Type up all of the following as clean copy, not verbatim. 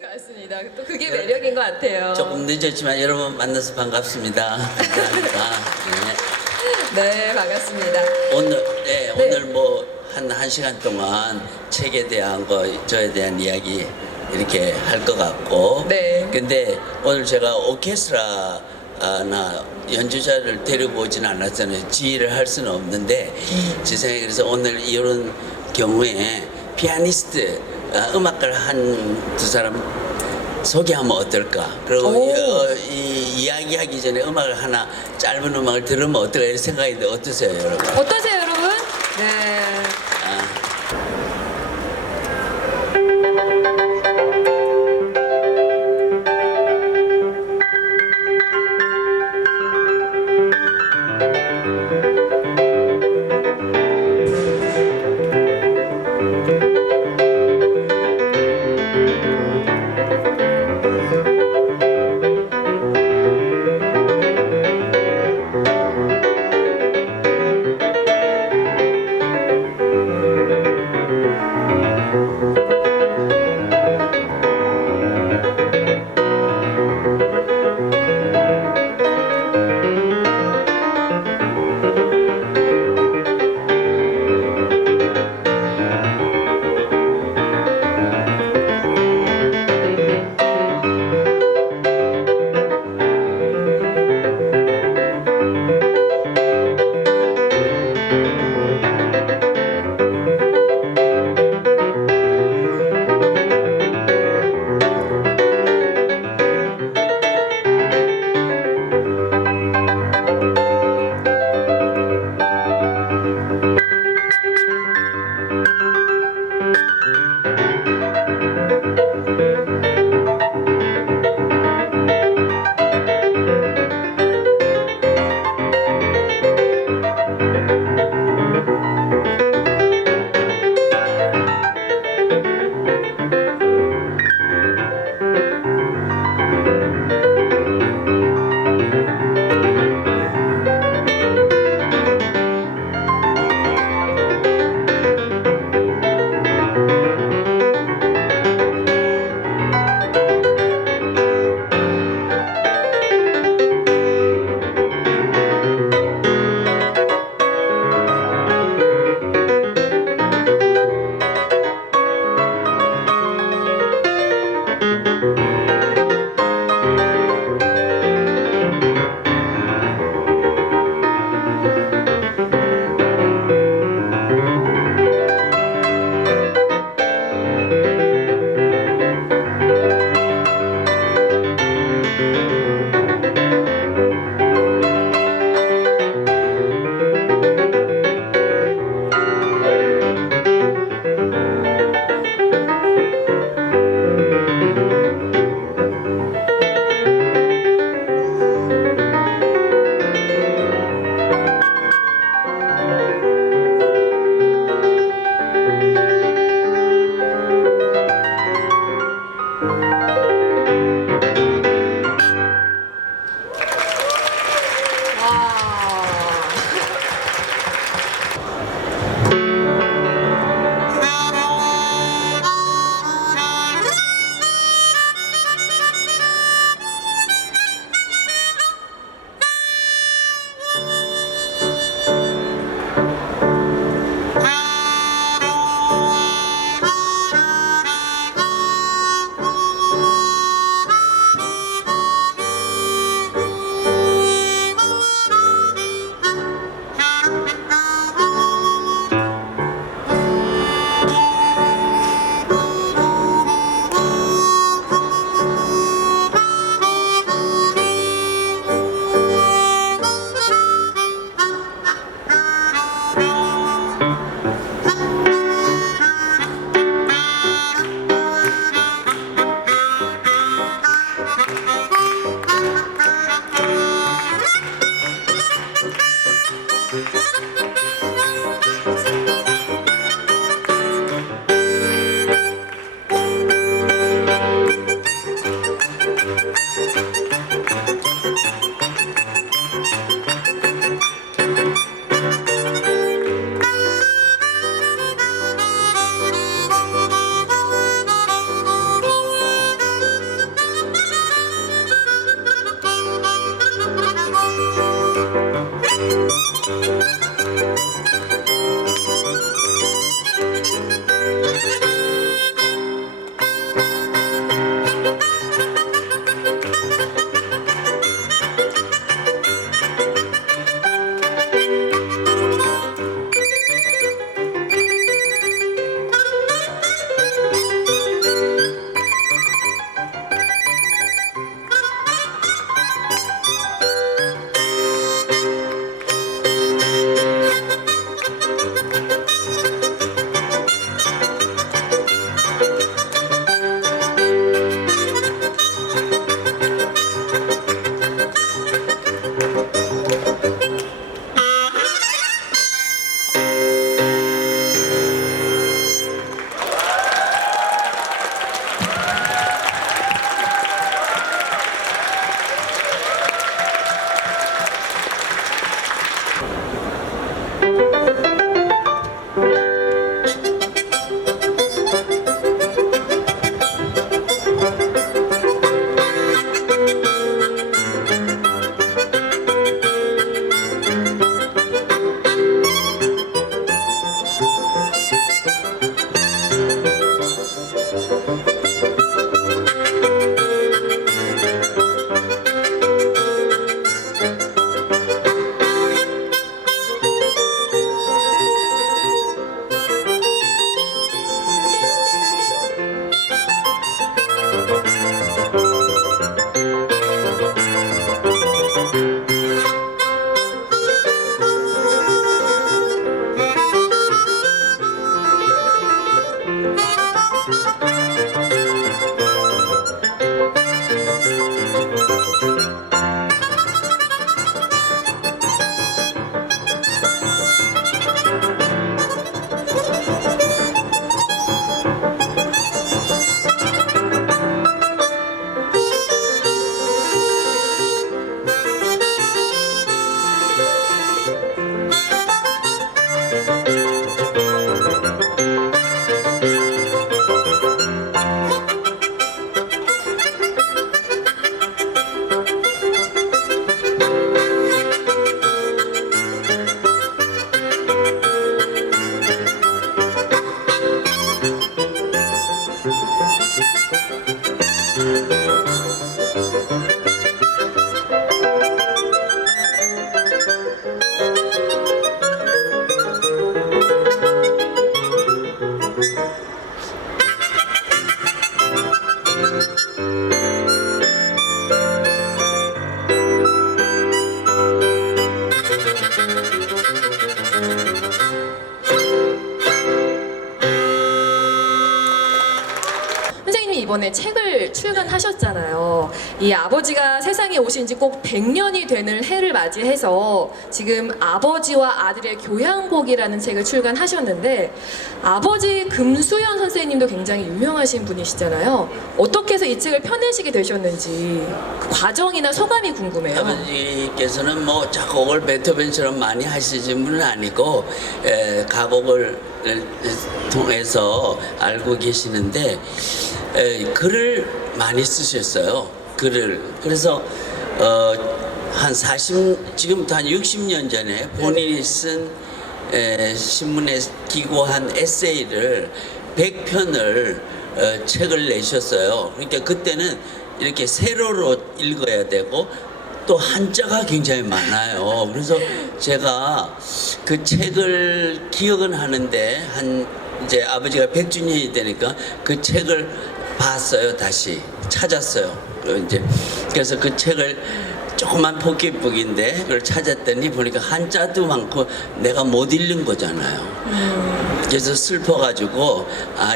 것 같습니다. 또 그게 매력인 것 같아요. 조금 늦었지만 여러분 만나서 반갑습니다. 감사합니다. 네, 반갑습니다. 오늘 네. 오늘 뭐 한 시간 동안 책에 대한 거 저에 대한 이야기 이렇게 할 것 같고. 네. 근데 오늘 제가 오케스트라나 연주자를 데리고 오진 않았잖아요. 지휘를 할 수는 없는데 제 생각에 그래서 오늘 이런 경우에 피아니스트 음악가를 한 두 사람 소개하면 어떨까? 그리고 이 이야기하기 전에 음악을 하나 짧은 음악을 들으면 어떨까 이런 생각인데 어떠세요, 여러분? 어떠세요, 여러분? 네. 이번에 책을 출간하셨잖아요. 이 아버지가 세상에 오신 지 꼭 100년이 되는 해를 맞이해서 지금 아버지와 아들의 교향곡이라는 책을 출간하셨는데, 아버지 금수현 선생님도 굉장히 유명하신 분이시잖아요. 어떻게 해서 이 책을 펴내시게 되셨는지 그 과정이나 소감이 궁금해요. 아버지께서는 뭐 작곡을 베토벤처럼 많이 하시는 분은 아니고 가곡을 통해서 알고 계시는데 글을 많이 쓰셨어요. 글을. 그래서 지금부터 한 60년 전에 본인이 쓴 신문에 기고한 에세이를 100편을 책을 내셨어요. 그러니까 그때는 이렇게 세로로 읽어야 되고 또 한자가 굉장히 많아요. 그래서 제가 그 책을 기억은 하는데 이제 아버지가 100주년이 되니까 그 책을 봤어요. 다시 찾았어요. 그래서 그 책을 조그만 포켓북인데 그걸 찾았더니 보니까 한자도 많고 내가 못 읽는 거잖아요. 그래서 슬퍼가지고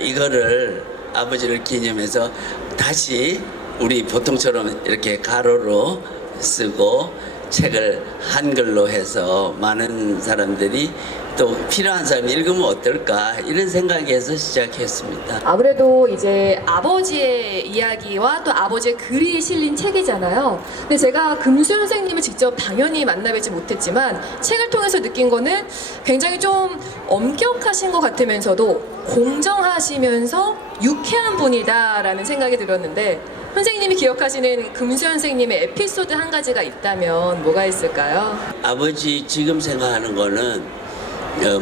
이거를 아버지를 기념해서 다시 우리 보통처럼 이렇게 가로로 쓰고 책을 한글로 해서 많은 사람들이 또 필요한 사람이 읽으면 어떨까 이런 생각에서 시작했습니다. 아무래도 이제 아버지의 이야기와 또 아버지의 글이 실린 책이잖아요. 근데 제가 금수현 선생님을 직접 당연히 만나뵙지 못했지만 책을 통해서 느낀 거는 굉장히 좀 엄격하신 것 같으면서도 공정하시면서 유쾌한 분이다라는 생각이 들었는데, 선생님이 기억하시는 금수현 선생님의 에피소드 한 가지가 있다면 뭐가 있을까요? 아버지 지금 생각하는 거는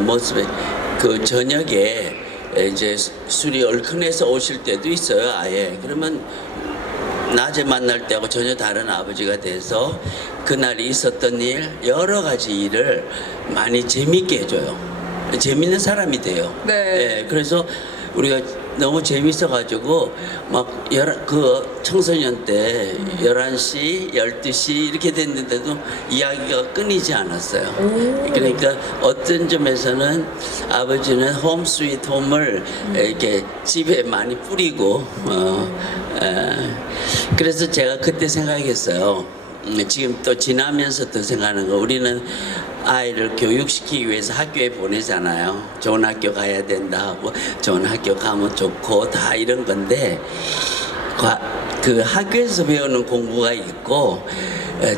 모습에 그 저녁에 이제 술이 얼큰해서 오실 때도 있어요. 아예 그러면 낮에 만날 때하고 전혀 다른 아버지가 돼서 그날이 있었던 일 여러 가지 일을 많이 재밌게 해줘요. 재밌는 사람이 돼요. 네. 그래서 우리가 너무 재밌어가지고 막 그 청소년 때 11시, 12시 이렇게 됐는데도 이야기가 끊이지 않았어요. 그러니까 어떤 점에서는 아버지는 홈 스위트 홈을 이렇게 집에 많이 뿌리고 그래서 제가 그때 생각했어요. 지금 또 지나면서 또 생각하는 거, 우리는 아이를 교육시키기 위해서 학교에 보내잖아요. 좋은 학교 가야 된다 하고 좋은 학교 가면 좋고 다 이런 건데 그 학교에서 배우는 공부가 있고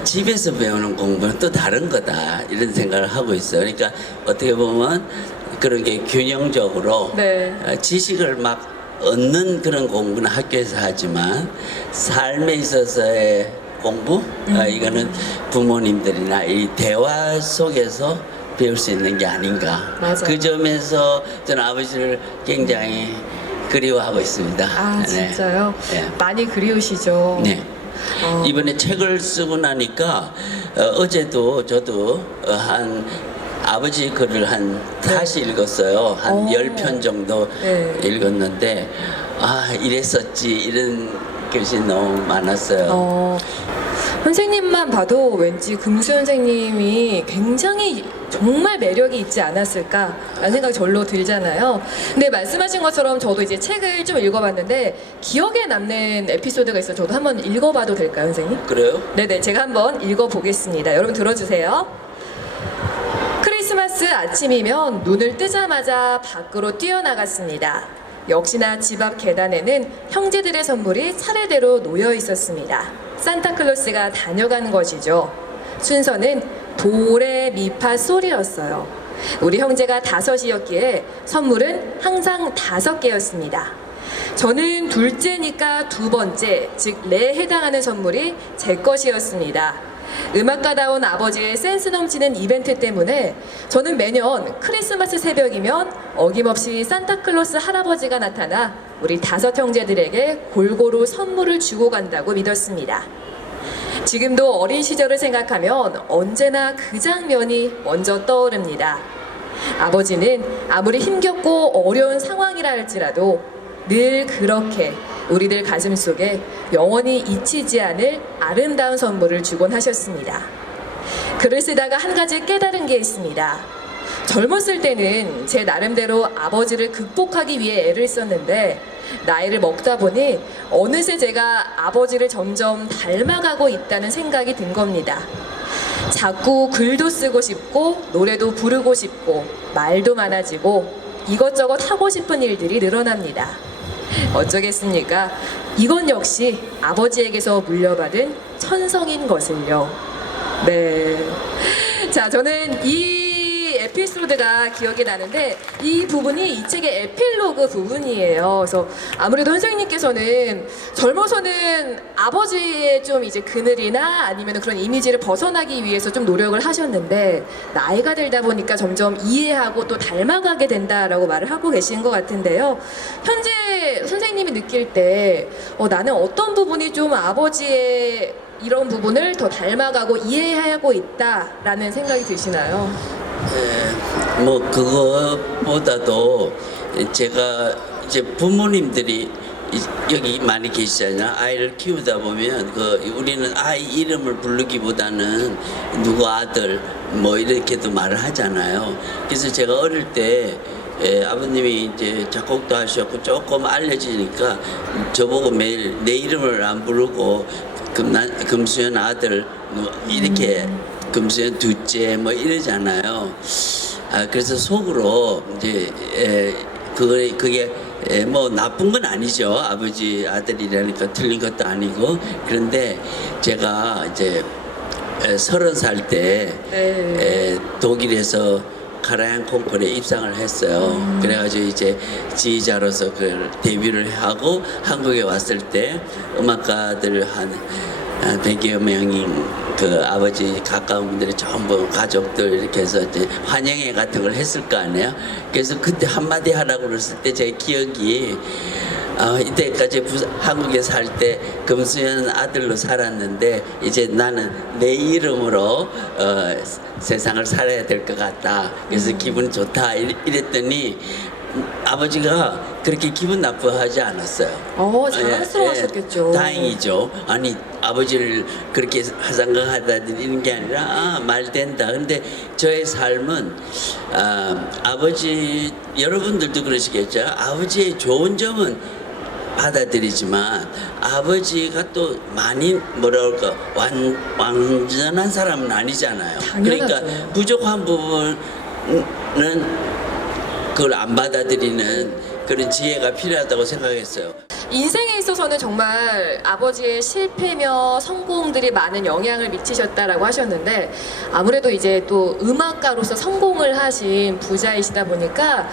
집에서 배우는 공부는 또 다른 거다 이런 생각을 하고 있어요. 그러니까 어떻게 보면 그런 게 균형적으로 네. 지식을 막 얻는 그런 공부는 학교에서 하지만 삶에 있어서의 공부? 이거는 부모님들이나 이 대화 속에서 배울 수 있는 게 아닌가. 맞아요. 그 점에서 저는 아버지를 굉장히 그리워하고 있습니다. 아, 진짜요? 네. 많이 그리우시죠? 네. 이번에 책을 쓰고 나니까 어제도 저도 한 아버지 글을 다시 읽었어요. 한 10편 정도 네. 읽었는데 이랬었지 이런 것이 너무 많았어요. 선생님만 봐도 왠지 금수 선생님이 굉장히 정말 매력이 있지 않았을까라는 생각이 절로 들잖아요. 근데 말씀하신 것처럼 저도 이제 책을 좀 읽어봤는데 기억에 남는 에피소드가 있어서 저도 한번 읽어봐도 될까요, 선생님? 그래요? 네네, 제가 한번 읽어보겠습니다. 여러분 들어주세요. 크리스마스 아침이면 눈을 뜨자마자 밖으로 뛰어나갔습니다. 역시나 집 앞 계단에는 형제들의 선물이 차례대로 놓여 있었습니다. 산타클로스가 다녀간 것이죠. 순서는 도레미파 솔이었어요. 우리 형제가 5이었기에 선물은 항상 5개였습니다. 저는 둘째니까 2번째, 즉 레에 해당하는 선물이 제 것이었습니다. 음악가다운 아버지의 센스 넘치는 이벤트 때문에 저는 매년 크리스마스 새벽이면 어김없이 산타클로스 할아버지가 나타나 우리 5 형제들에게 골고루 선물을 주고 간다고 믿었습니다. 지금도 어린 시절을 생각하면 언제나 그 장면이 먼저 떠오릅니다. 아버지는 아무리 힘겹고 어려운 상황이라 할지라도 늘 그렇게 우리들 가슴 속에 영원히 잊히지 않을 아름다운 선물을 주곤 하셨습니다. 글을 쓰다가 한 가지 깨달은 게 있습니다. 젊었을 때는 제 나름대로 아버지를 극복하기 위해 애를 썼는데 나이를 먹다 보니 어느새 제가 아버지를 점점 닮아가고 있다는 생각이 든 겁니다. 자꾸 글도 쓰고 싶고 노래도 부르고 싶고 말도 많아지고 이것저것 하고 싶은 일들이 늘어납니다. 어쩌겠습니까? 이건 역시 아버지에게서 물려받은 천성인 것을요. 네. 자, 저는 이 에피소드가 기억이 나는데 이 부분이 이 책의 에필로그 부분이에요. 그래서 아무래도 선생님께서는 젊어서는 아버지의 좀 이제 그늘이나 아니면 그런 이미지를 벗어나기 위해서 좀 노력을 하셨는데 나이가 들다 보니까 점점 이해하고 또 닮아가게 된다라고 말을 하고 계신 것 같은데요. 현재 선생님이 느낄 때 나는 어떤 부분이 좀 아버지의 이런 부분을 더 닮아가고 이해하고 있다라는 생각이 드시나요? 뭐 그것보다도 제가 이제 부모님들이 여기 많이 계시잖아요. 아이를 키우다 보면 우리는 아이 이름을 부르기보다는 누구 아들 뭐 이렇게도 말을 하잖아요. 그래서 제가 어릴 때 아버님이 이제 작곡도 하셨고 조금 알려지니까 저보고 매일 내 이름을 안 부르고 금수현 아들 뭐 이렇게 금수현 둘째 뭐 이러잖아요. 그래서 속으로 이제 그게 뭐 나쁜 건 아니죠. 아버지 아들이라니까 틀린 것도 아니고. 그런데 제가 이제 30살 때 독일에서 카라얀 콩쿠르에 입상을 했어요. 그래가지고 이제 지휘자로서 그 데뷔를 하고 한국에 왔을 때 음악가들 한 100여 명이 그 아버지 가까운 분들이 전부 가족들 이렇게 해서 이제 환영회 같은 걸 했을 거 아니에요. 그래서 그때 한마디 하라고 그랬을 때 제 기억이 이때까지 한국에 살 때 금수현 아들로 살았는데 이제 나는 내 이름으로 세상을 살아야 될 것 같다. 그래서 기분이 좋다 이랬더니 아버지가 그렇게 기분 나쁘하지 않았어요. 자랑스러워하셨겠죠. 다행이죠. 아니 아버지를 그렇게 생각하다는 게 아니라 말 된다. 근데 저의 삶은 아버지 여러분들도 그러시겠죠. 아버지의 좋은 점은 받아들이지만 아버지가 또 많이 뭐라 그럴까 완전한 사람은 아니잖아요. 당연하죠. 그러니까 부족한 부분은 그걸 안 받아들이는 그런 지혜가 필요하다고 생각했어요. 인생에 있어서는 정말 아버지의 실패며 성공들이 많은 영향을 미치셨다라고 하셨는데 아무래도 이제 또 음악가로서 성공을 하신 부자이시다 보니까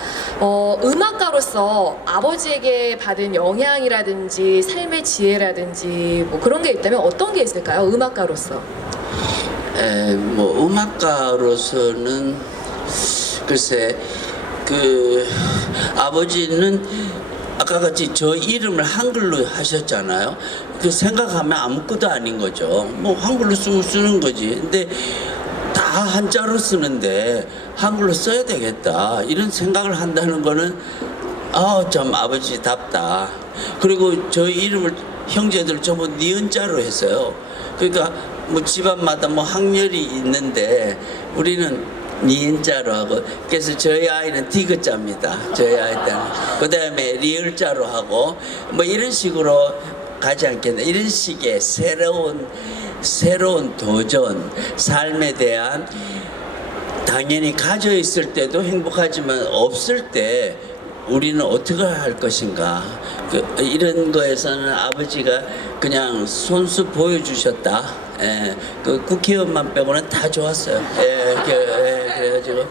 음악가로서 아버지에게 받은 영향이라든지 삶의 지혜라든지 뭐 그런 게 있다면 어떤 게 있을까요? 음악가로서. 뭐 음악가로서는 글쎄 아버지는 아까 같이 저 이름을 한글로 하셨잖아요. 그 생각하면 아무것도 아닌 거죠. 뭐 한글로 쓰는 거지. 근데 다 한자로 쓰는데 한글로 써야 되겠다. 이런 생각을 한다는 거는 참 아버지답다. 그리고 저 이름을 형제들 전부 니은자로 했어요. 그러니까 뭐 집안마다 뭐 학렬이 있는데 우리는 니은자로 하고 그래서 저희 아이는 디귿자입니다. 저희 아이 때는 그 다음에 리을자로 하고 뭐 이런 식으로 가지 않겠나. 이런 식의 새로운 도전 삶에 대한 당연히 가져 있을 때도 행복하지만 없을 때 우리는 어떻게 할 것인가. 이런 거에서는 아버지가 그냥 손수 보여주셨다. 그 국회의원만 빼고는 다 좋았어요. 그래가지고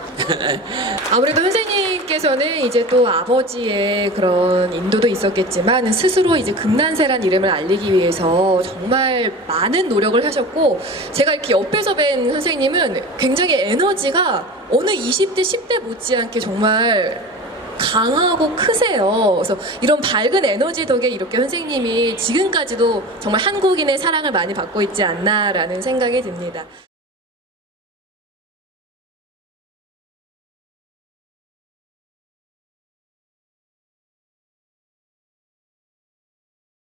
아무래도 선생님께서는 이제 또 아버지의 그런 인도도 있었겠지만 스스로 이제 금난세란 이름을 알리기 위해서 정말 많은 노력을 하셨고 제가 이렇게 옆에서 뵌 선생님은 굉장히 에너지가 어느 20대, 10대 못지않게 정말 강하고 크세요. 그래서 이런 밝은 에너지 덕에 이렇게 선생님이 지금까지도 정말 한국인의 사랑을 많이 받고 있지 않나라는 생각이 듭니다.